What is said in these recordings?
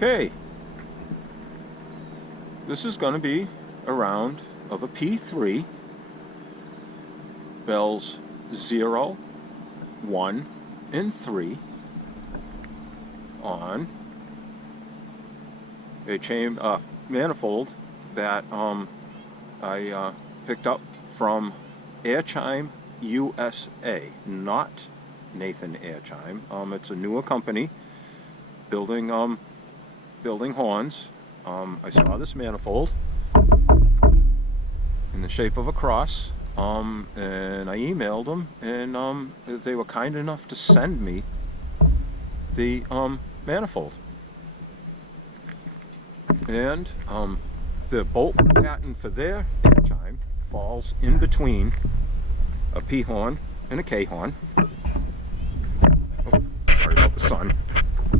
Okay, this is going to be a round of a P-3, bells 0, 1, and 3 on a chime manifold that I picked up from Chime USA, not Nathan Chime. It's a newer company building horns. I saw this manifold in the shape of a cross, and I emailed them, and they were kind enough to send me the manifold. And the bolt pattern for their air chime falls in between a P horn and a K horn. Oh, sorry about the sun.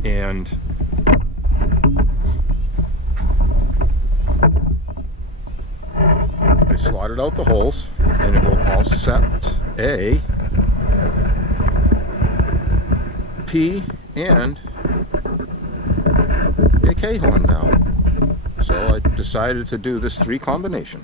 And I slotted out the holes, and it will offset a P and a K horn now. So I decided to do this 3 combination.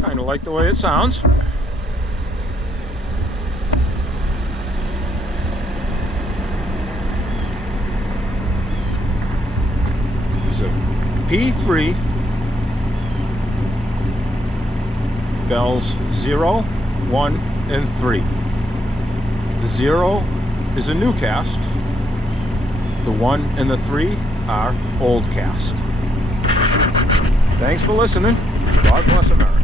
Kind of like the way it sounds. It's a P-3, bells 0, 1, and 3. The 0 is a new cast. The 1 and the 3 are old cast. Thanks for listening. God bless America.